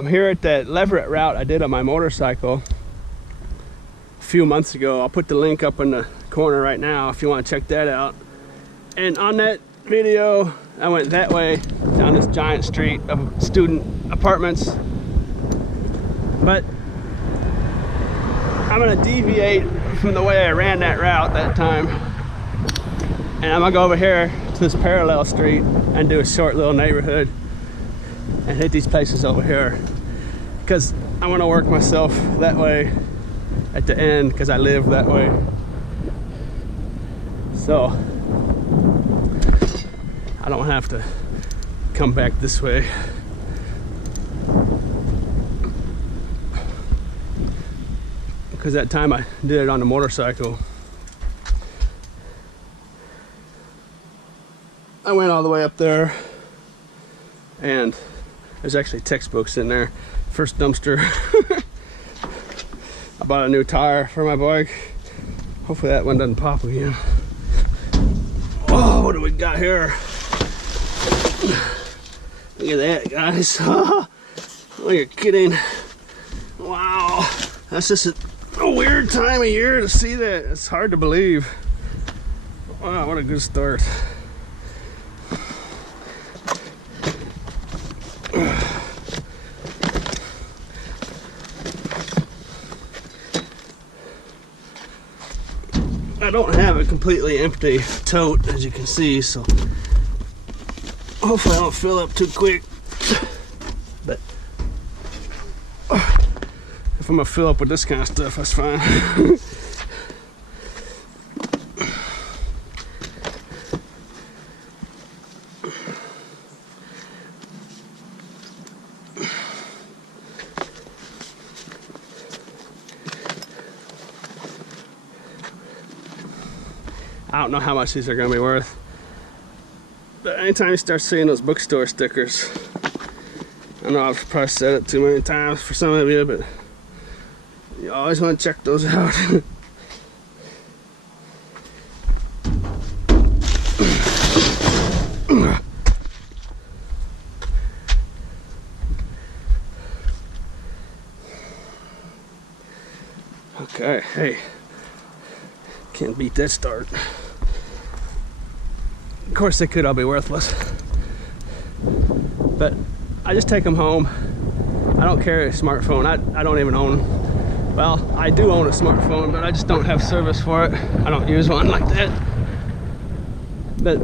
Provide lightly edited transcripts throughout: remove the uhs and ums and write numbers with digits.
I'm here at that Leverett route I did on my motorcycle a few months ago. I'll put the link up in the corner right now if you want to check that out. And on that video, I went that way down this giant street of student apartments. But I'm gonna deviate from the way I ran that route that time. And I'm gonna go over here to this parallel street and do a short little neighborhood and hit these places over here. Because I wanna work myself that way at the end because I live that way. So I don't have to come back this way. Because that time I did it on the motorcycle, I went all the way up there, and there's actually textbooks in there. First dumpster. I bought a new tire for my bike. Hopefully that one doesn't pop again. Oh, what do we got here? Look at that, guys. Oh, you're kidding. Wow. That's just a weird time of year to see that. It's hard to believe. Wow, what a good start. I don't have a completely empty tote, as you can see, so hopefully I don't fill up too quick. But if I'm gonna fill up with this kind of stuff, that's fine. I don't know how much these are gonna be worth, but anytime you start seeing those bookstore stickers, I know I've probably said it too many times for some of you, but you always want to check those out. Okay, hey, can't beat that start. Of course they could all be worthless, but I just take them home. I don't carry a smartphone. I don't even own, well, I do own a smartphone, but I just don't have service for it. I don't use one like that. But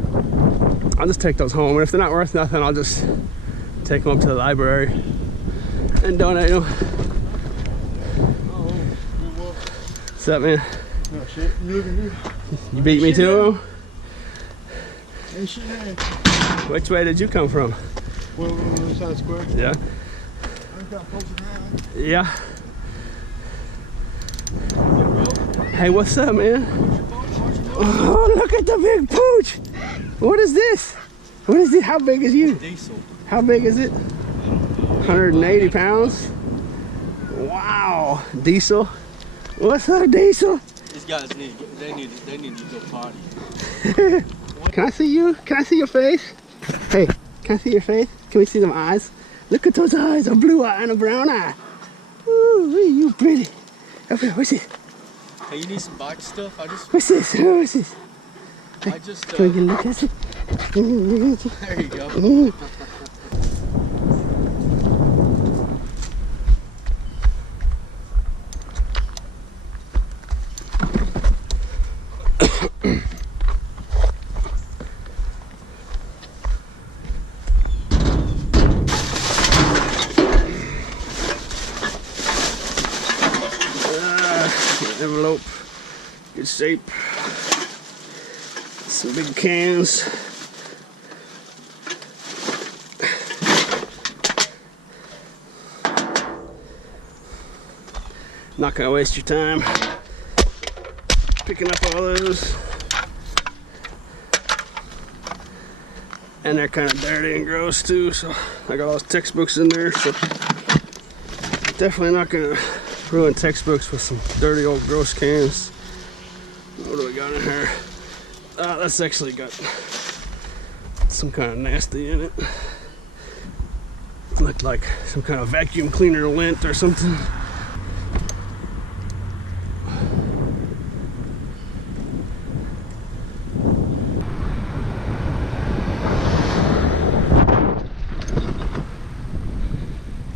I'll just take those home, and if they're not worth nothing, I'll just take them up to the library and donate them. What's up, man? Oh shit, you looking good. You beat me too? Hey, shit, man. Which way did you come from? Well, South Square. Yeah. I got folks around. Yeah. Hey, what's up, man? Oh, look at the big pooch! What is this? What is this? How big is you? Diesel. How big is it? 180 pounds? Wow. Diesel? What's up, Diesel? These guys need to go potty. Can I see you? Can I see your face? Hey, can I see your face? Can we see them eyes? Look at those eyes, a blue eye and a brown eye. Ooh, you pretty. Okay, what's this? Hey, you need some bike stuff? What's this? What's this? I just Can we get a look at it? there you go. Envelope, good shape. Some big cans. Not gonna waste your time picking up all those. And they're kind of dirty and gross too, so I got all those textbooks in there, so definitely not gonna ruin textbooks with some dirty old gross cans. What do we got in here? That's actually got some kind of nasty in it. Looked like some kind of vacuum cleaner lint or something.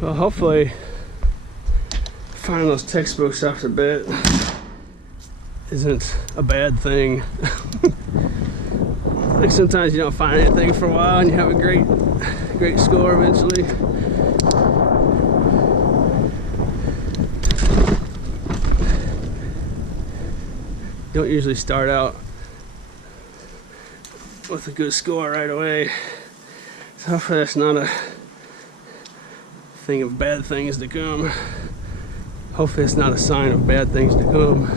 Well, hopefully finding those textbooks after bit isn't a bad thing. Like sometimes you don't find anything for a while and you have a great score eventually. Don't usually start out with a good score right away. So hopefully that's not a thing of bad things to come. Hopefully it's not a sign of bad things to come.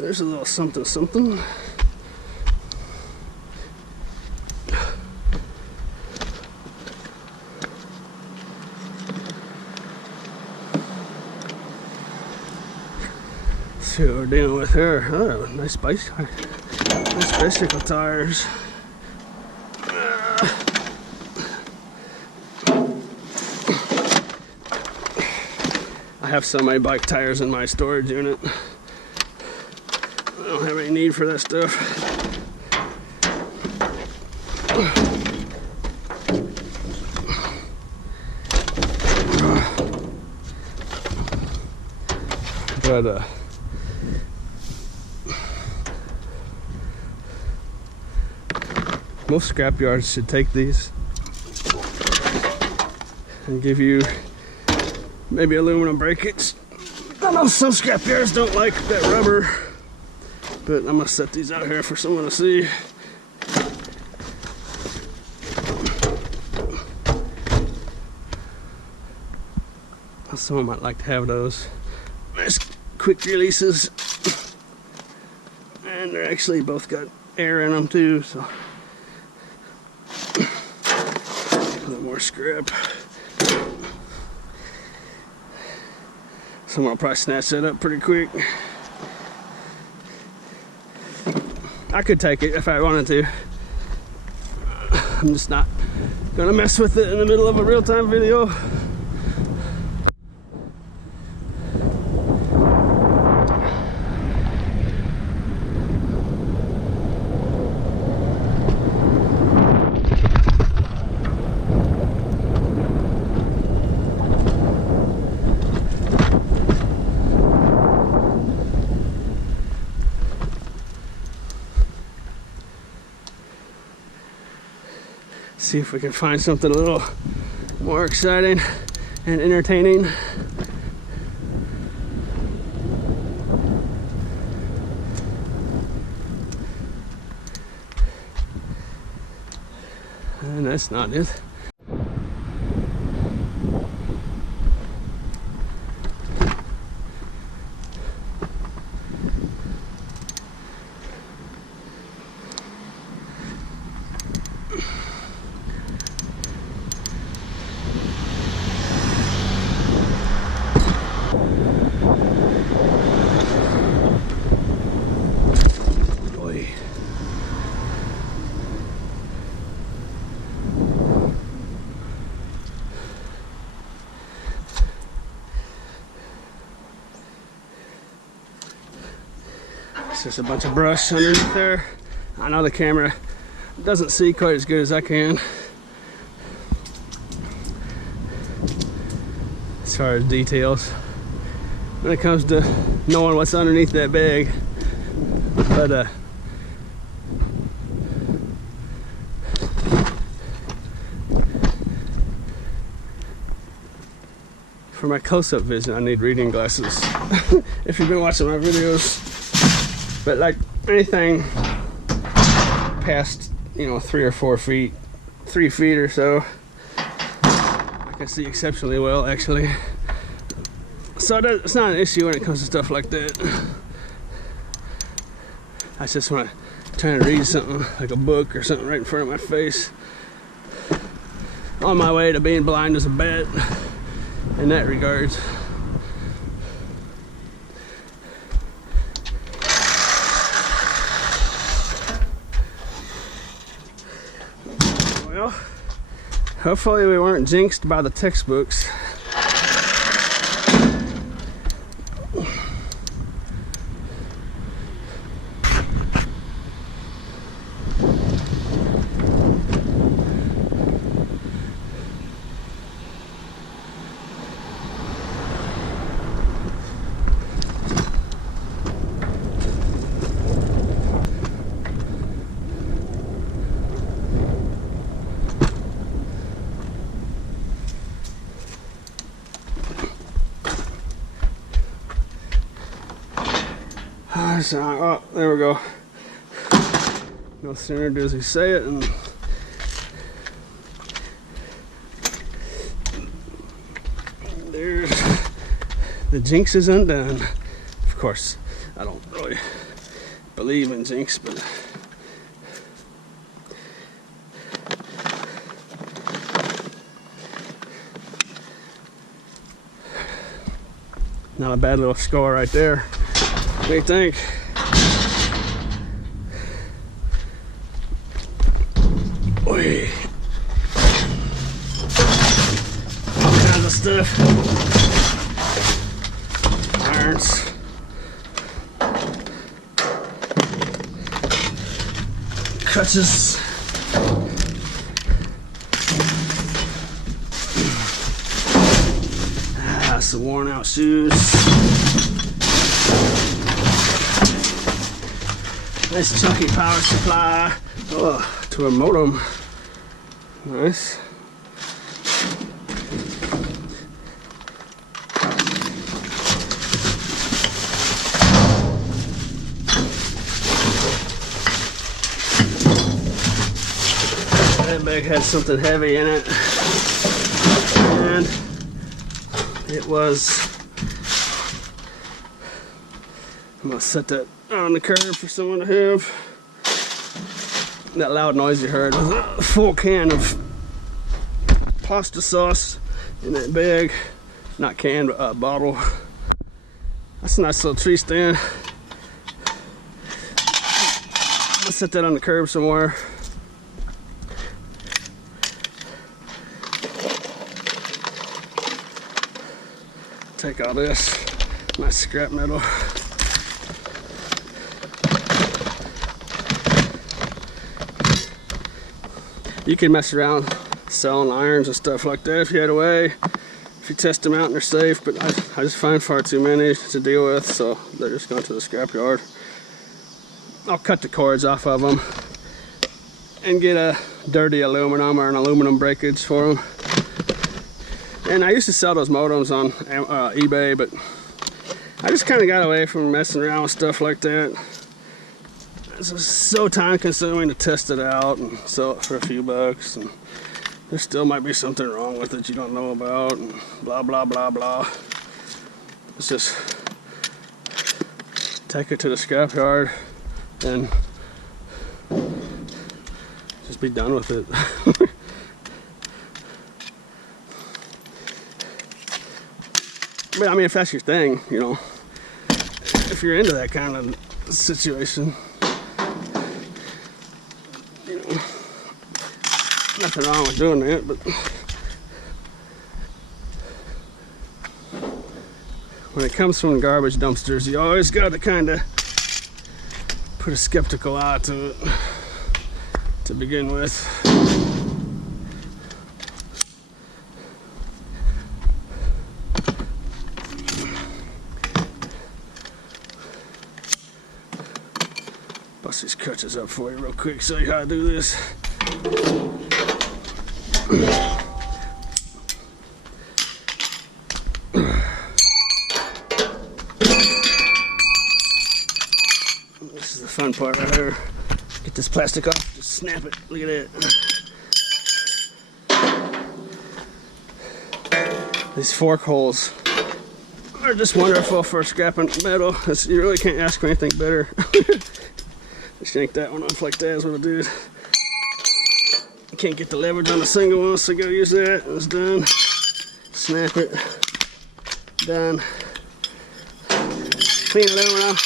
There's a little something something. See what we're dealing with here. Oh, nice bicycle tires. I have so many bike tires in my storage unit. I don't have any need for that stuff. But most scrapyards should take these and give you maybe aluminum breakage. I know some scrapyards don't like that rubber, but I'm gonna set these out here for someone to see. Someone might like to have those. Nice quick releases, and they're actually both got air in them too, so a little more scrap. Someone will probably snatch that up pretty quick. I could take it if I wanted to. I'm just not gonna mess with it in the middle of a real-time video. See if we can find something a little more exciting and entertaining. And that's not it. It's just a bunch of brush underneath there. I know the camera doesn't see quite as good as I can as far as details when it comes to knowing what's underneath that bag. But for my close-up vision, I need reading glasses. If you've been watching my videos. But like anything past, 3 or 4 feet, 3 feet or so, I can see exceptionally well actually. So it's not an issue when it comes to stuff like that. I just want to try to read something like a book or something right in front of my face. On my way to being blind as a bat. in that regard. Well, hopefully we weren't jinxed by the textbooks. Oh, there we go. No sooner does he say it, and there's the jinx is undone. Of course, I don't really believe in jinx, but not a bad little score right there. What do you think? Oy. All kinds of stuff. Irons. Crutches. Some worn out shoes. Nice chunky power supply. Oh, to a modem. Nice. That bag had something heavy in it, and it was, I'm gonna set that on the curb for someone to have. That loud noise you heard was a full can of pasta sauce in that bag. Not can, but bottle. That's a nice little tree stand. I'll set that on the curb somewhere. Take all this, nice scrap metal. You can mess around selling irons and stuff like that if you had a way, if you test them out and they're safe, but I just find far too many to deal with, so they're just going to the scrap yard. I'll cut the cords off of them and get a dirty aluminum or an aluminum breakage for them. And I used to sell those modems on eBay, but I just kind of got away from messing around with stuff like that. It's so time consuming to test it out and sell it for a few bucks, and there still might be something wrong with it you don't know about, and blah blah blah blah. Let's just take it to the scrap yard and just be done with it. But I mean, if that's your thing, you know, if you're into that kind of situation, you know, nothing wrong with doing that, but when it comes from garbage dumpsters, you always got to kind of put a skeptical eye to it to begin with. Bust these crutches up for you real quick, show you how to do this. This is the fun part right here. Get this plastic off, just snap it. Look at that. These fork holes are just wonderful for scrapping metal. You really can't ask for anything better. Just yank that one off like that is what I did. You can't get the leverage on the single one, so go use that. It's done. Snap it. Done. Clean aluminum.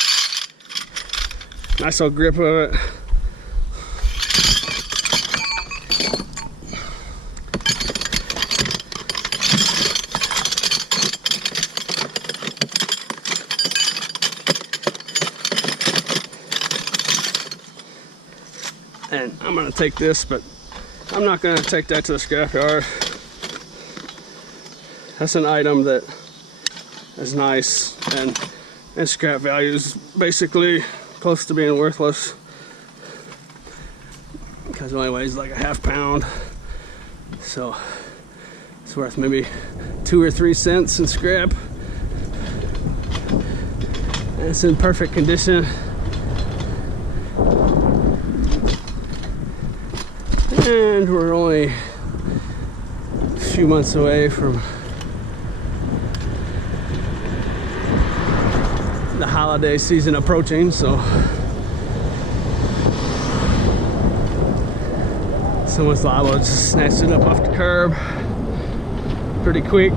Nice old grip of it. And I'm gonna take this, but I'm not gonna take that to the scrapyard. That's an item that is nice, and scrap value is basically close to being worthless because it only weighs like a ½ pound. So it's worth maybe 2 or 3 cents in scrap. And it's in perfect condition. And we're only a few months away from the holiday season approaching, so someone's liable to just snatch it up off the curb pretty quick.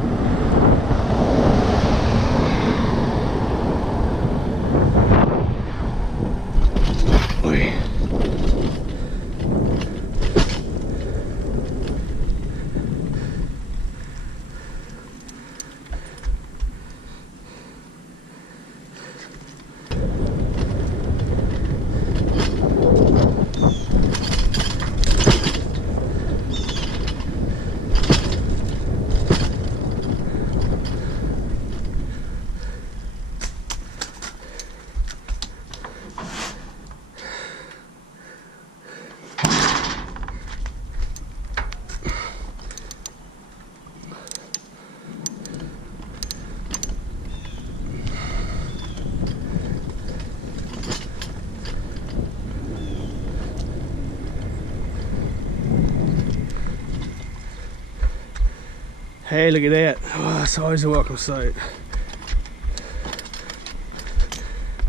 Hey, look at that. Oh, it's always a welcome sight.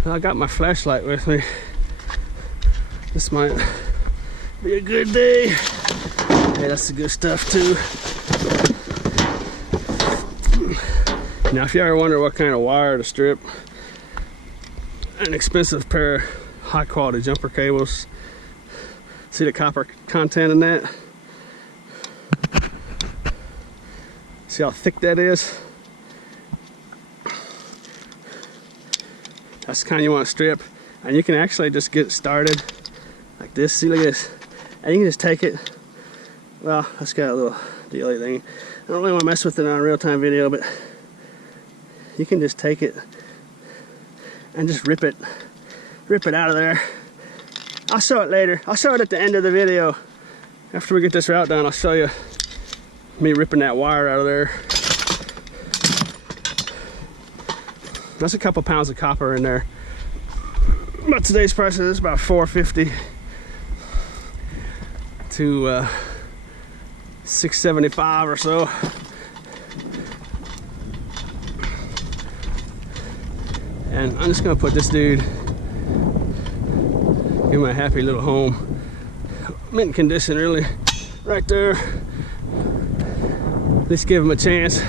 Well, I got my flashlight with me. This might be a good day. Hey, that's the good stuff too. Now, if you ever wonder what kind of wire to strip, an expensive pair of high quality jumper cables. See the copper content in that? See how thick that is? That's the kind you want to strip. And you can actually just get started like this. See, look at this. And you can just take it. Well, that's got a little dealy thing. I don't really want to mess with it on a real-time video, but you can just take it and just rip it out of there. I'll show it later. I'll show it at the end of the video. After we get this route done, I'll show you me ripping that wire out of there. That's a couple pounds of copper in there. But today's price is about $4.50 to $6.75 or so. And I'm just gonna put this dude, give him a happy little home. Mint condition, really, right there. Let's give him a chance.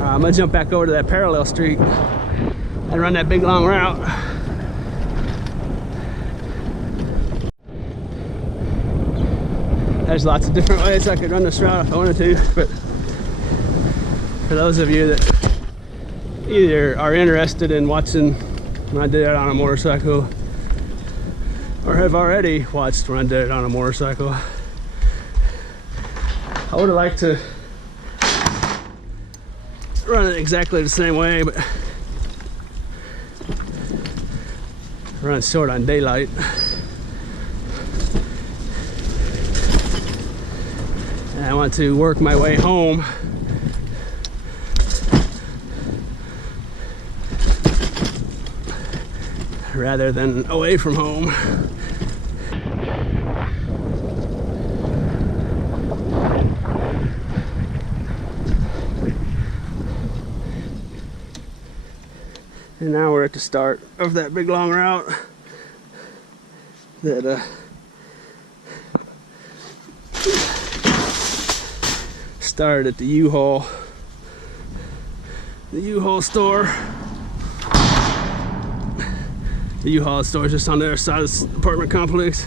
I'm gonna jump back over to that parallel street and run that big long route. There's lots of different ways I could run this route if I wanted to, but for those of you that either are interested in watching when I did it on a motorcycle or have already watched when I did it on a motorcycle, I would have liked to run it exactly the same way, but run short on daylight. And I want to work my way home rather than away from home. And now we're at the start of that big long route that started at the U-Haul the U-Haul store. The U-Haul store is just on the other side of this apartment complex.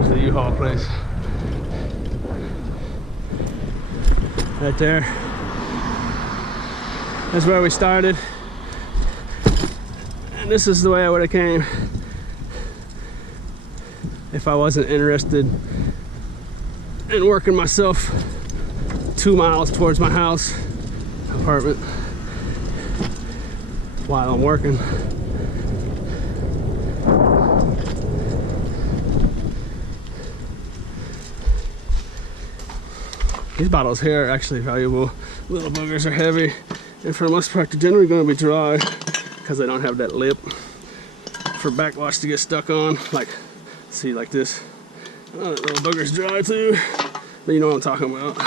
The U-Haul place right there. That's where we started, and this is the way I would have came if I wasn't interested in working myself 2 miles towards my house apartment while I'm working. These bottles here are actually valuable. Little boogers are heavy, and for the most part, they're generally going to be dry because they don't have that lip for backwash to get stuck on. Like, see, like this. Oh, that little booger's dry too, but you know what I'm talking about.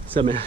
What's up, man?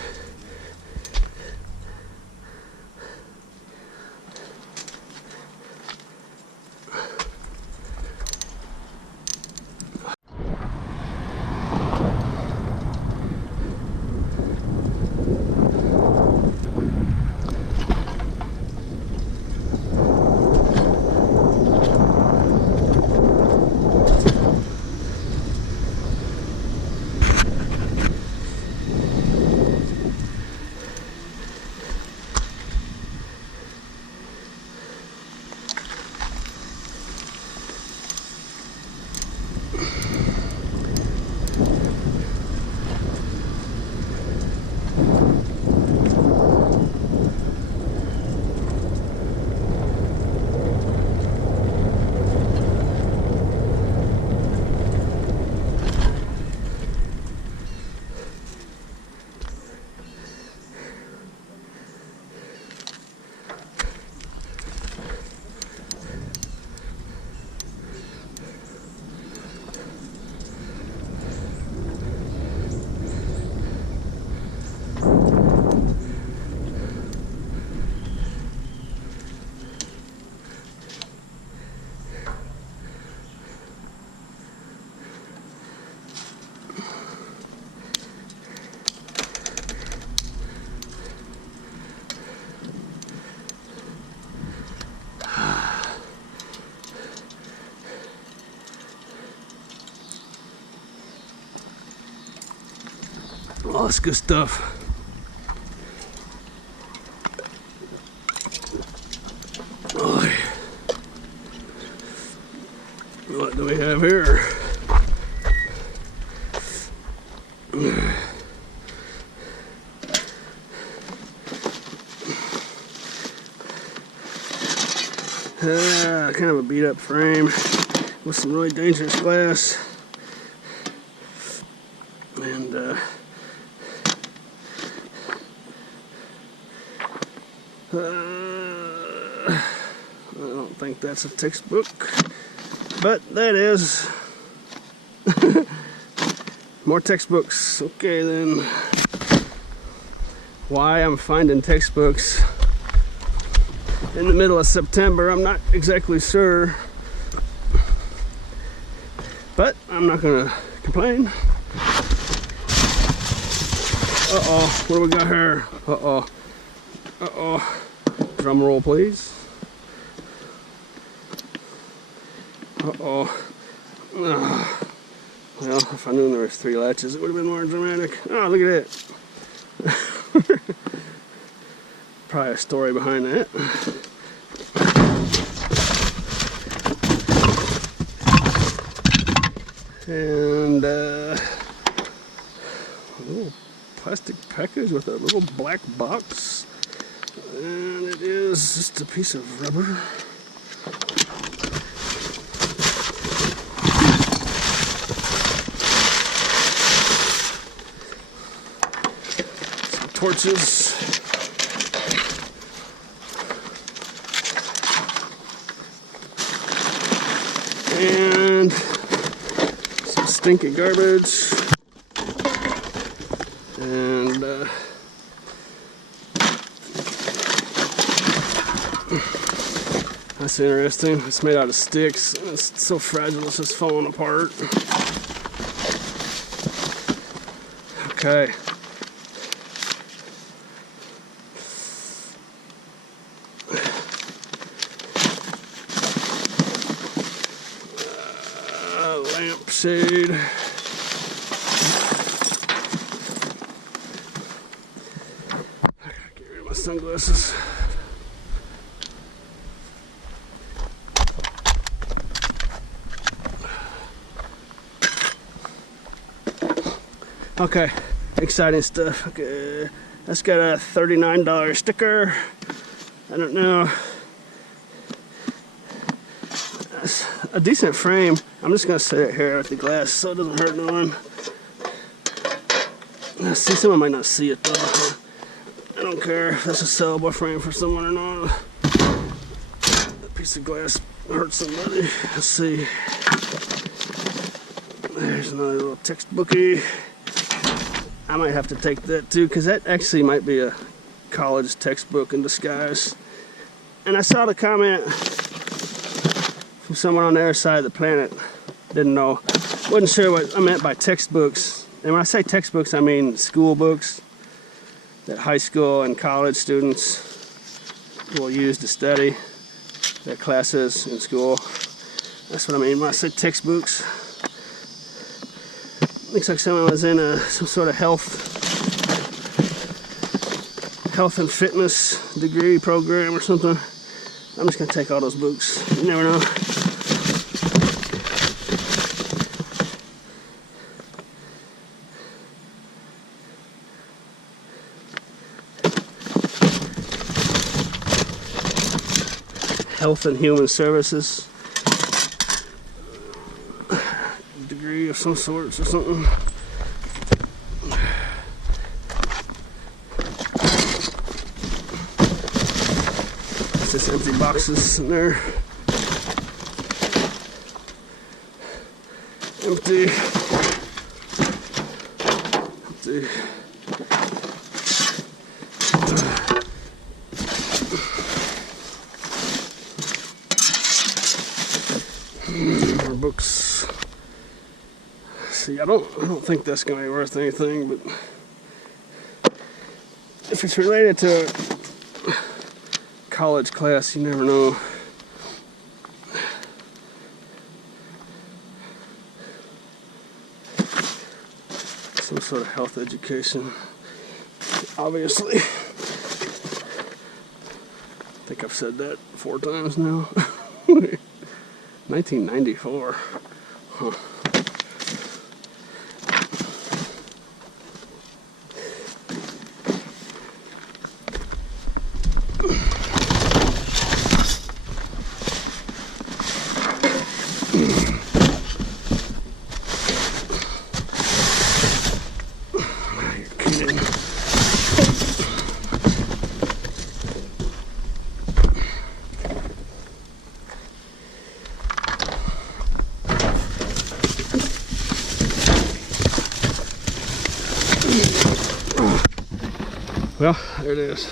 Oh, that's good stuff. Oh, what do we have here? Kind of a beat up frame with some really dangerous glass. And I don't think that's a textbook, but that is. More textbooks. Okay then. Why I'm finding textbooks in the middle of September, I'm not exactly sure. But I'm not gonna complain. Uh-oh, what do we got here? Uh-oh. Uh-oh. Drum roll, please. Uh-oh. Well, if I knew there was 3 latches, it would have been more dramatic. Oh, look at that. Probably a story behind that. And a little plastic package with a little black box. And it is just a piece of rubber. Some torches. And some stinky garbage. And that's interesting. It's made out of sticks. It's so fragile, it's just falling apart. Okay. Lampshade. Get rid of my sunglasses. Okay, exciting stuff. Okay, that's got a $39 sticker. I don't know. That's a decent frame. I'm just gonna set it here at the glass so it doesn't hurt no one. See, someone might not see it though. I don't care if that's a sellable frame for someone or not. That piece of glass hurt somebody. Let's see. There's another little textbooky. I might have to take that too, because that actually might be a college textbook in disguise. And I saw the comment from someone on the other side of the planet. Didn't know. Wasn't sure what I meant by textbooks. And when I say textbooks, I mean school books that high school and college students will use to study their classes in school. That's what I mean when I say textbooks. Looks like someone was in some sort of health and fitness degree program or something. I'm just gonna take all those books. You never know. Health and Human Services. Degree of some sorts or something. It's just empty boxes in there. Empty. Empty. More books. See, I don't think that's gonna be worth anything, but if it's related to a college class, you never know. Some sort of health education, obviously. I think I've said that 4 times now. 1994. Huh. Well, there it is.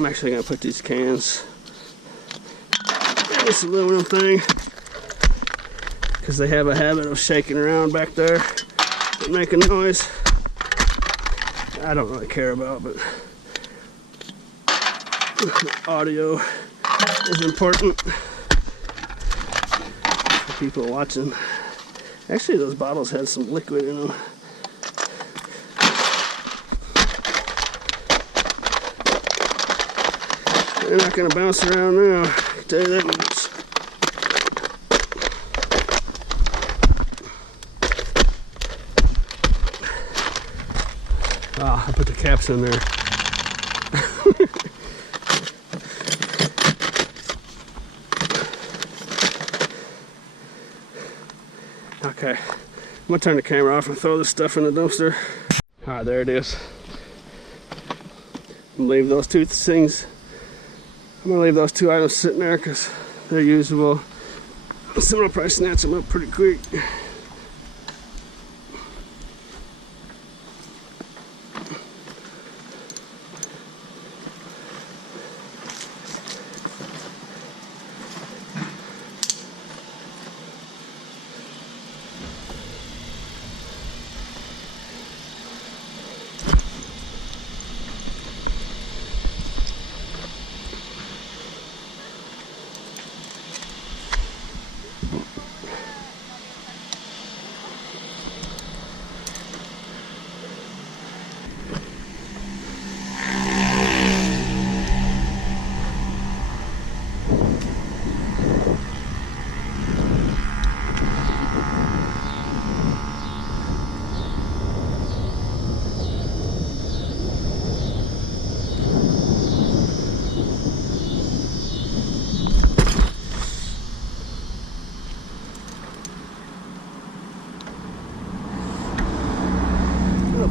I'm actually gonna put these cans in this aluminum thing because they have a habit of shaking around back there and making noise. I don't really care about, but audio is important for people watching. Actually, those bottles had some liquid in them. They're not going to bounce around now, I can tell you that much. Ah, I put the caps in there. Okay, I'm gonna turn the camera off and throw this stuff in the dumpster. Alright, there it is. I'm gonna leave those two things. I'm gonna leave those two items sitting there because they're usable. Someone will probably snatch them up pretty quick.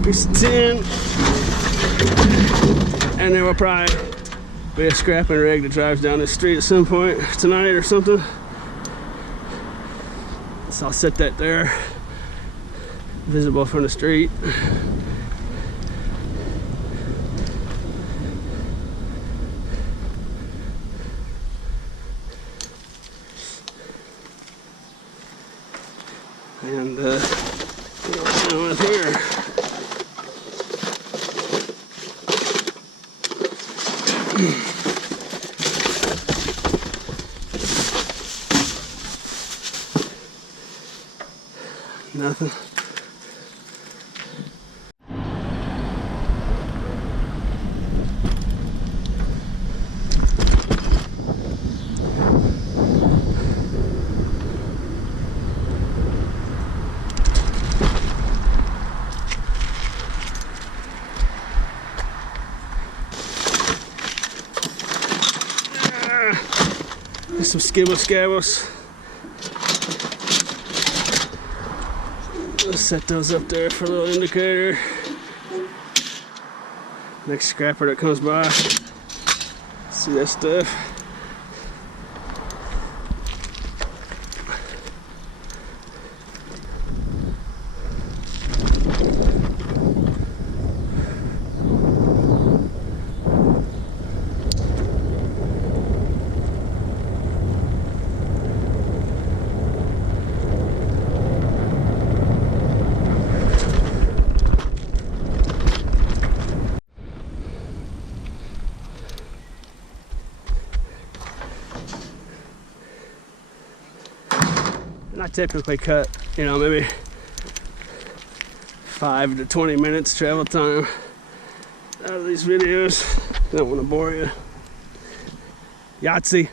Piece of tin, and there will probably be a scrapping rig that drives down this street at some point tonight or something. So I'll set that there, visible from the street. And what's going on here? Nothing. There's some skibble-scabbles. Let's set those up there for a little indicator. Next scrapper that comes by, see that stuff. And I typically cut, you know, maybe 5 to 20 minutes travel time out of these videos. Don't want to bore you. Yahtzee.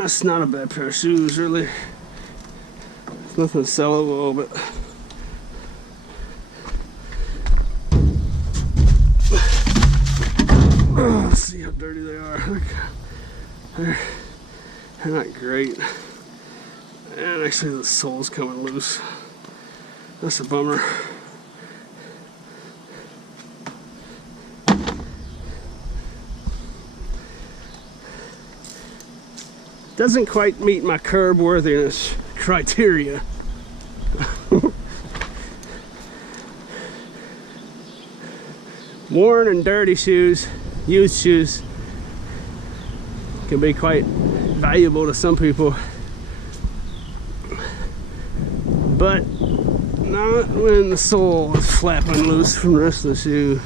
That's not a bad pair of shoes, really. It's nothing sellable, but oh, see how dirty they are. They're not great. And actually the sole's coming loose. That's a bummer. Doesn't quite meet my curb worthiness criteria. Worn and dirty shoes, used shoes, can be quite valuable to some people, but not when the sole is flapping loose from the rest of the shoe.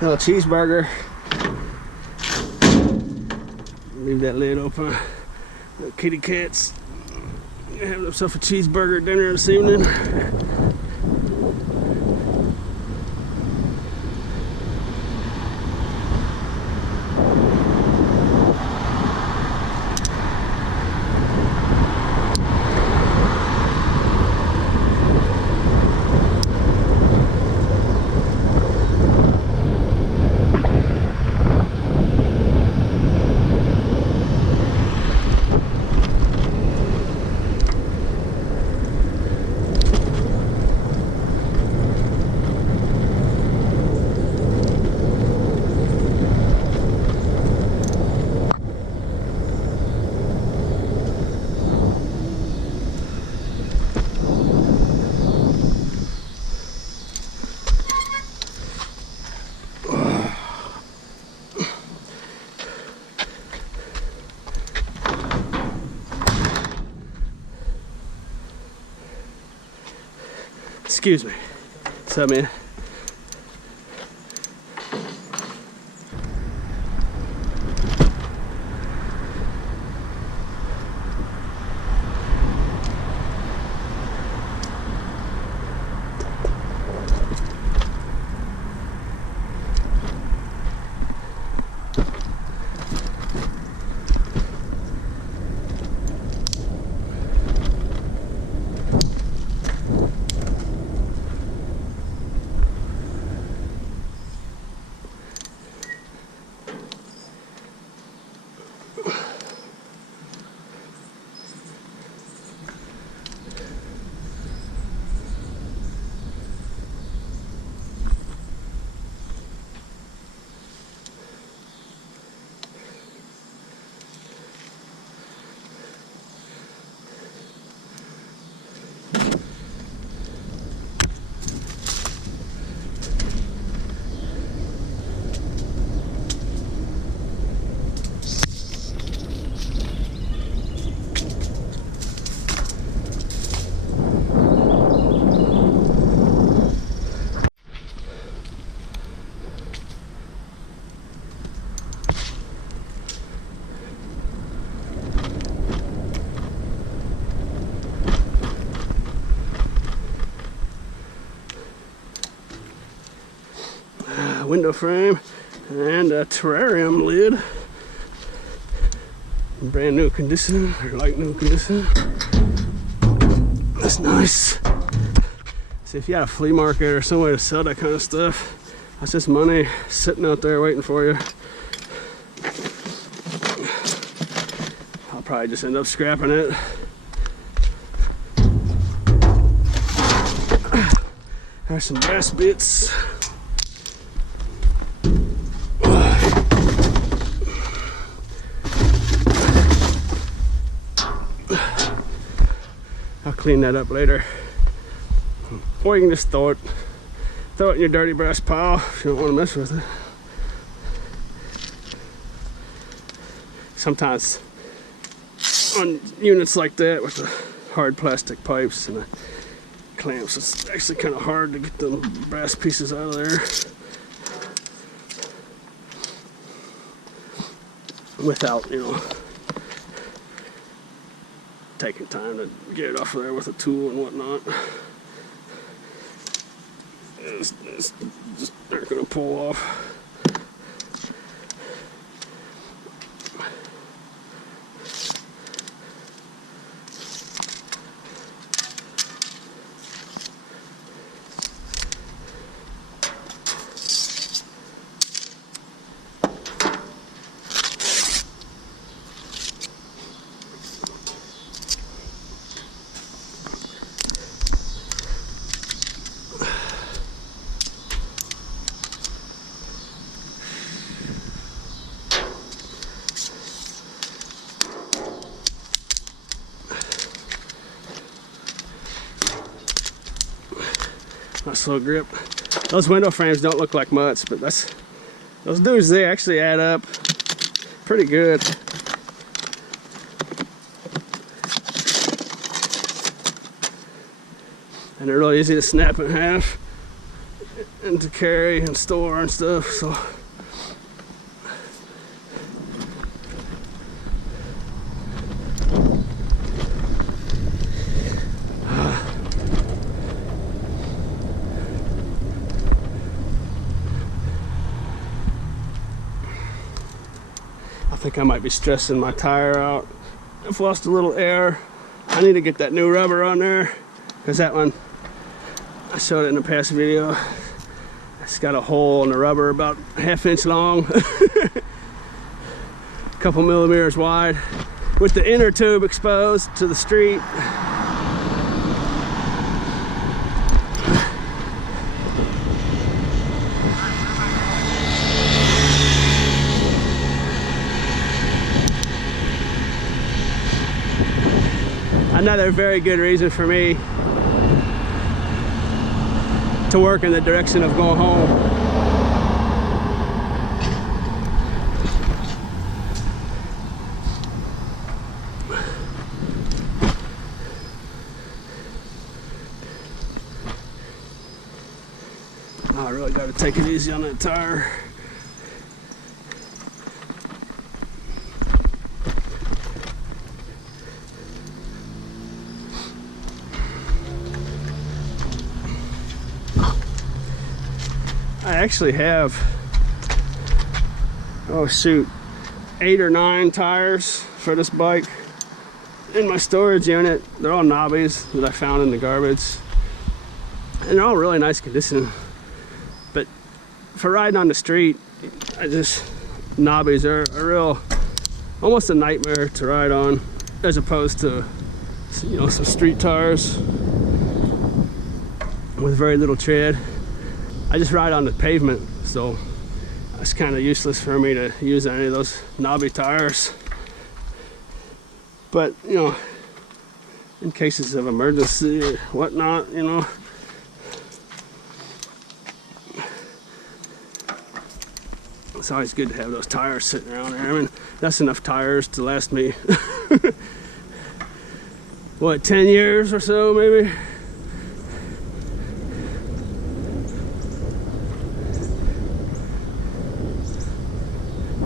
Little cheeseburger. Leave that lid open. Little kitty cats having themselves a cheeseburger dinner this evening. Excuse me. What's up, man? Window frame and a terrarium lid. Brand new condition, or like new condition. That's nice. See, if you had a flea market or some way to sell that kind of stuff, that's just money sitting out there waiting for you. I'll probably just end up scrapping it. There's some brass bits. I'll clean that up later. Or you can just throw it in your dirty brass pile if you don't want to mess with it. sometimes on units like that with the hard plastic pipes and the clamps, it's actually kind of hard to get the brass pieces out of there without, you know, taking time to get it off of there with a tool and whatnot. It's just they're gonna pull off. Nice little grip. Those window frames don't look like much, but those dudes, they actually add up pretty good. And they're really easy to snap in half and to carry and store and stuff, so. I think I might be stressing my tire out. I've lost a little air. I need to get that new rubber on there, because that one, I showed it in a past video, it's got a hole in the rubber about a ½ inch long, a couple millimeters wide, with the inner tube exposed to the street. Another very good reason for me to work in the direction of going home. Oh, I really got to take it easy on that tire. I actually have, oh shoot, 8 or 9 tires for this bike in my storage unit. They're all knobbies that I found in the garbage, and they're all really nice condition. But for riding on the street, knobbies are a real, almost a nightmare to ride on, as opposed to, you know, some street tires with very little tread. I just ride on the pavement, so it's kind of useless for me to use any of those knobby tires. But, you know, in cases of emergency or whatnot, you know, it's always good to have those tires sitting around there. I mean, that's enough tires to last me, what, 10 years or so, maybe?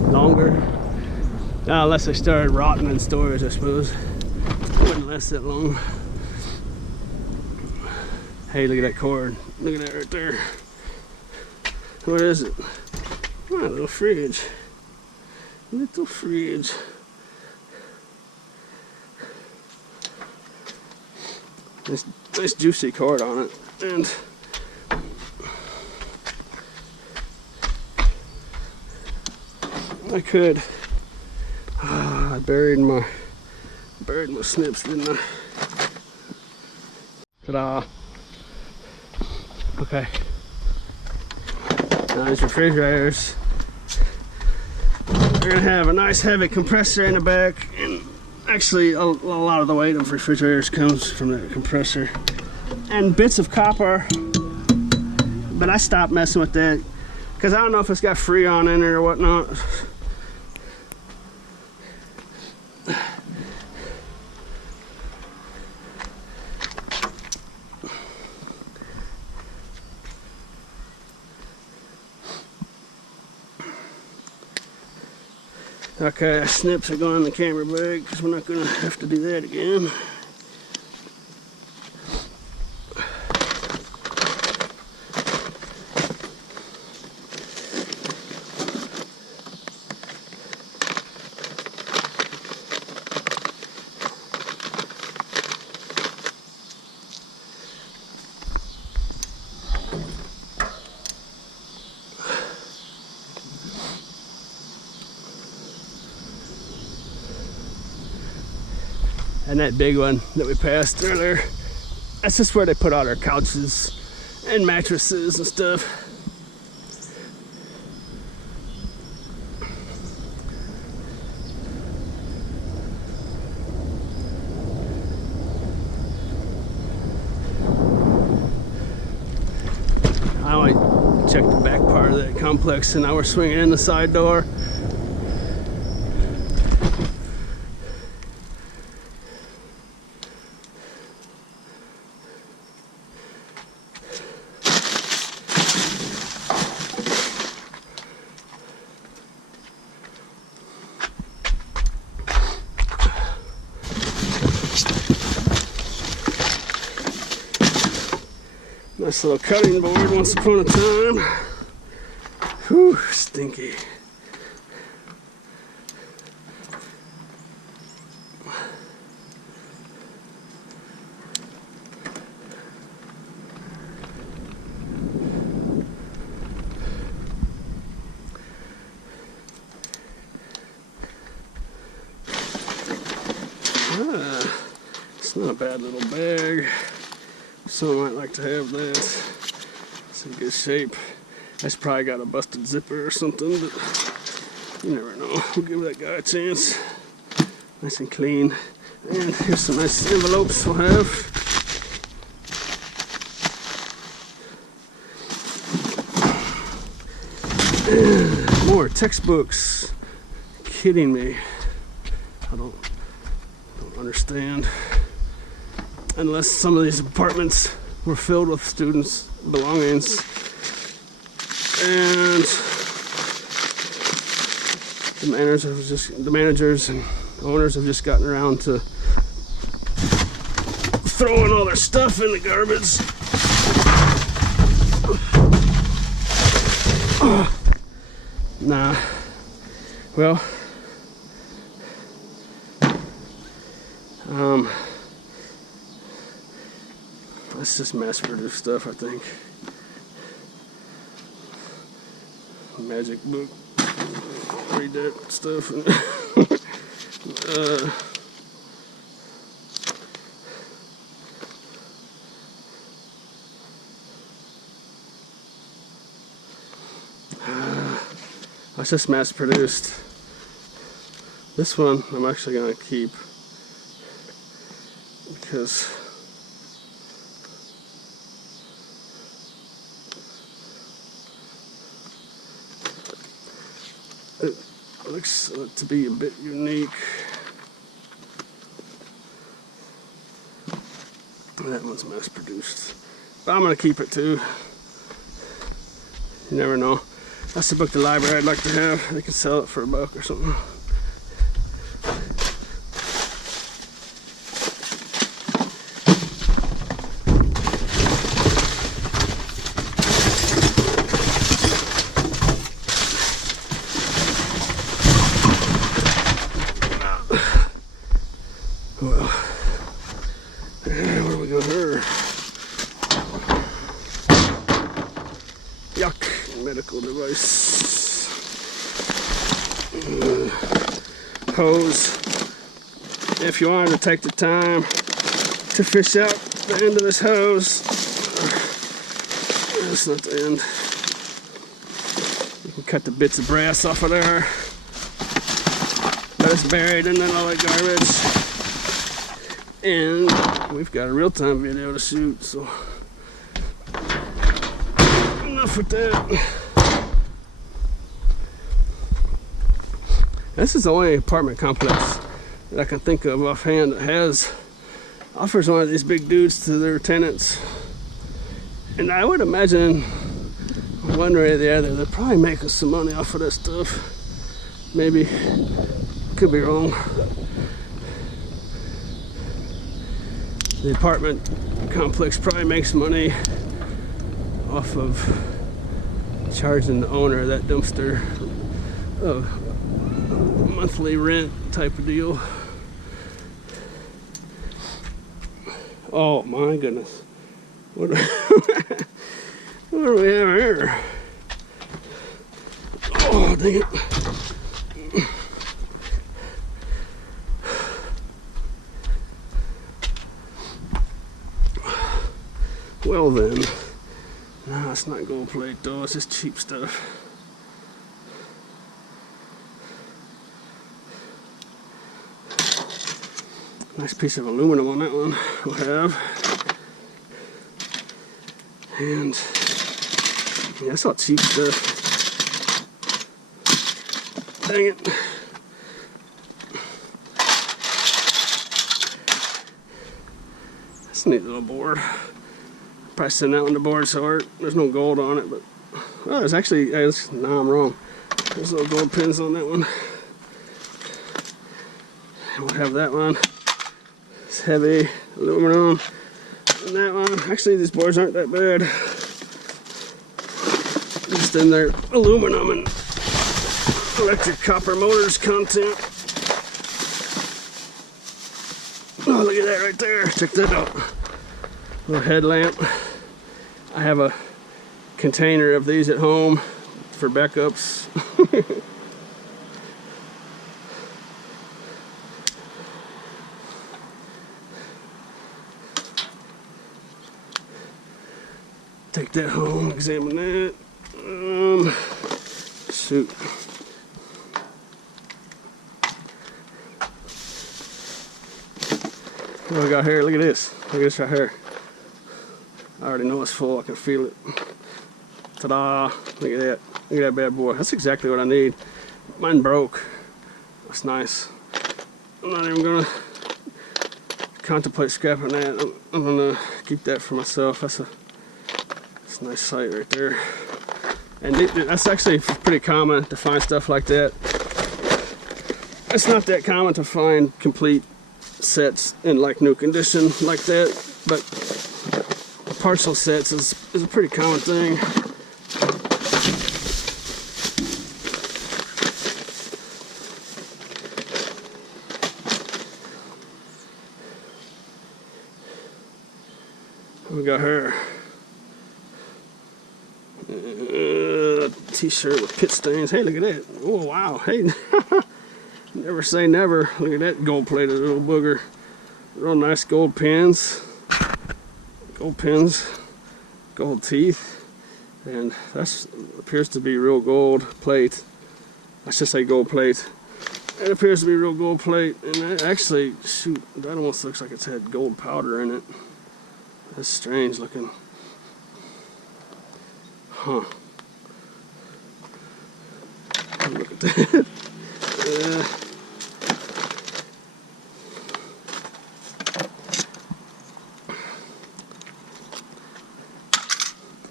Longer, unless they started rotting in storage, I suppose. It wouldn't last that long. Hey, look at that cord. Look at that right there. What is it? Oh, a little fridge. Little fridge. Nice juicy cord on it, and I could. I buried my snips, didn't I? Ta-da! Okay. Now these refrigerators, they're gonna have a nice heavy compressor in the back, and actually a lot of the weight of refrigerators comes from the compressor, and bits of copper. But I stopped messing with that because I don't know if it's got Freon in it or whatnot. Okay, snips are going in the camera bag because we're not going to have to do that again. And that big one that we passed earlier, that's just where they put all their couches and mattresses and stuff. I might check the back part of that complex, and now we're swinging in the side door. Nice little cutting board once upon a time. Whew, stinky. It's not a bad little bag. Someone might like to have that. It's in good shape. That's probably got a busted zipper or something, but you never know. We'll give that guy a chance. Nice and clean. And here's some nice envelopes we'll have. And more textbooks. Kidding me. I don't understand. Unless some of these apartments were filled with students' belongings. And the managers and owners have just gotten around to throwing all their stuff in the garbage. Nah. Well, that's just mass-produced stuff, I think. Magic book. Read that stuff. That's just mass-produced. This one I'm actually going to keep because it looks to be a bit unique. That one's mass produced, but I'm gonna keep it too. You never know. That's the book the library I'd like to have. They could sell it for $1 or something. Well, what do we got here? Yuck, medical device. Hose. If you wanted to take the time to fish out the end of this hose, that's not the end. You can cut the bits of brass off of there. But it's buried in then all that garbage. And we've got a real-time video to shoot, so enough with that. This is the only apartment complex that I can think of offhand that offers one of these big dudes to their tenants. And I would imagine, one way or the other, they're probably making some money off of this stuff. Maybe. Could be wrong. The apartment complex probably makes money off of charging the owner of that dumpster a monthly rent type of deal. Oh my goodness. What do we have here? Oh, dang it. Well then, no, it's not gold plate though, it's just cheap stuff. Nice piece of aluminum on that one we'll have. And yeah, it's all cheap stuff. Dang it. That's a neat little board. Probably send that one to board so there's no gold on it, but oh, there's actually, no, I'm wrong. There's little gold pins on that one. We'll have that one. It's heavy aluminum. And that one, actually these boards aren't that bad. Just in their aluminum and electric copper motors content. Oh, look at that right there. Check that out. Little headlamp. I have a container of these at home for backups. Take that home, examine that. Shoot. What do we got here? Look at this. Look at this right here. I already know it's full. I can feel it. Ta-da! Look at that. Look at that bad boy. That's exactly what I need. Mine broke. That's nice. I'm not even gonna contemplate scrapping that. I'm gonna keep that for myself. That's a nice sight right there. And that's actually pretty common to find stuff like that. It's not that common to find complete sets in like new condition like that, but partial sets is a pretty common thing. We got her t-shirt with pit stains. Hey, look at that. Oh wow. Hey. Never say never. Look at that gold plated little booger. Real nice gold pins. Gold pins. Gold teeth. And that appears to be real gold plate. I should say gold plate. It appears to be real gold plate. And actually, shoot, that almost looks like it's had gold powder in it. That's strange looking. Huh. Look at that.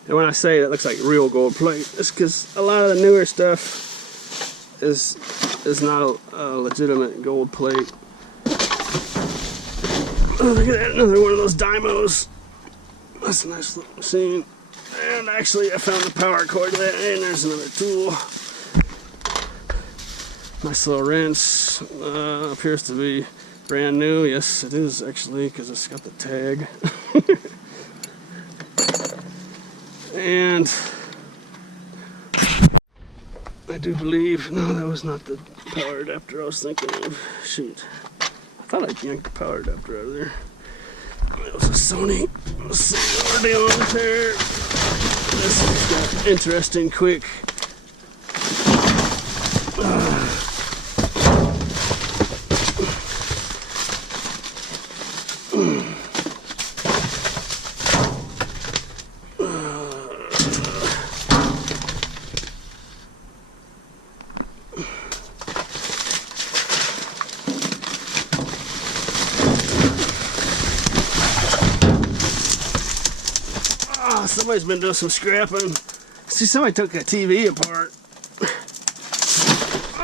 And when I say it looks like real gold plate, it's because a lot of the newer stuff is not a legitimate gold plate. Oh, look at that, another one of those dymos. That's a nice little machine. And actually I found the power cord to that, and there's another tool. Nice little wrench. Appears to be brand new. Yes, it is actually, because it's got the tag. And I do believe, no, that was not the power adapter I was thinking of. Shoot. I thought I'd yanked the power adapter out of there. That was a Sony. Let's see what we're dealing with here. This has got interesting quick. Somebody's been doing some scrapping. See, somebody took a TV apart.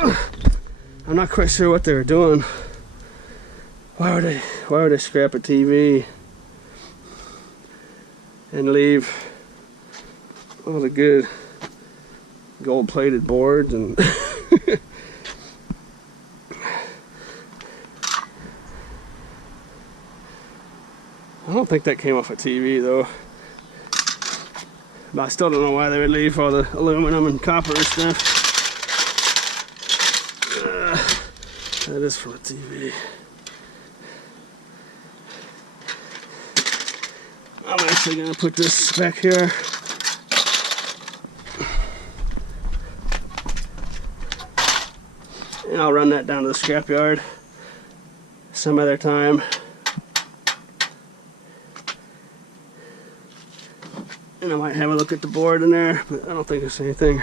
I'm not quite sure what they were doing. Why would they scrap a TV and leave all the good gold-plated boards and I don't think that came off a TV though. But I still don't know why they would leave all the aluminum and copper and stuff. That is from a TV. I'm actually gonna put this back here. And I'll run that down to the scrapyard some other time. And I might have a look at the board in there, but I don't think there's anything.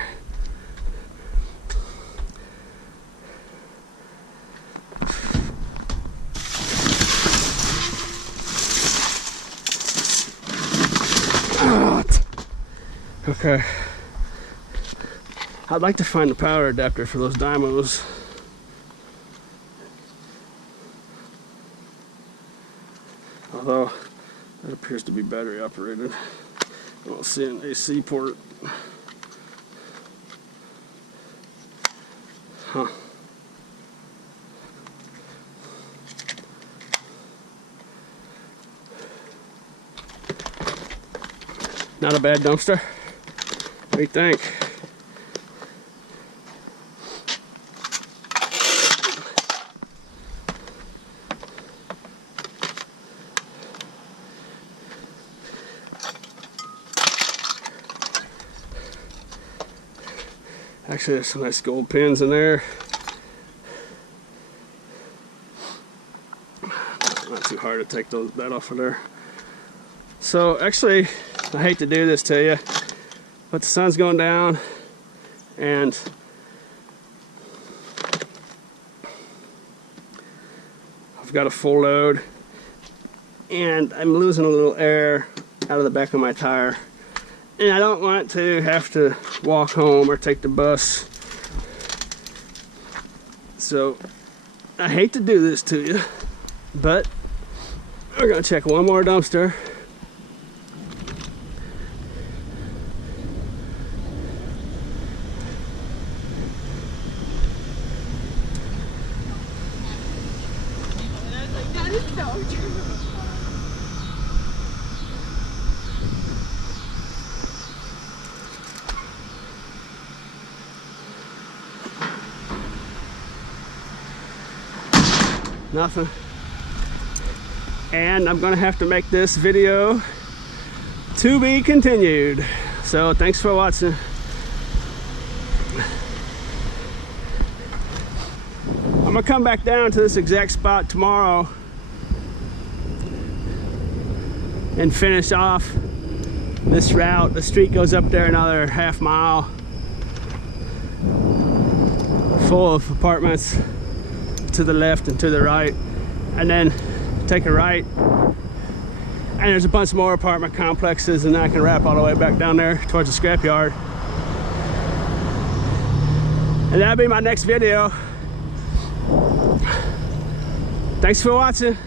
Okay. I'd like to find the power adapter for those dynamos. Although, that appears to be battery operated. I don't see an AC port. Huh. Not a bad dumpster. What do you think? Actually, there's some nice gold pins in there. Not too hard to take that off of there. So actually, I hate to do this to you, but the sun's going down and I've got a full load and I'm losing a little air out of the back of my tire. And I don't want to have to walk home or take the bus. So I hate to do this to you, but we're gonna check one more dumpster. Nothing. And I'm gonna have to make this video to be continued. So thanks for watching. I'm gonna come back down to this exact spot tomorrow and finish off this route. The street goes up there another half mile, full of apartments to the left and to the right, and then take a right and there's a bunch more apartment complexes, and then I can wrap all the way back down there towards the scrapyard, and that'll be my next video. Thanks for watching.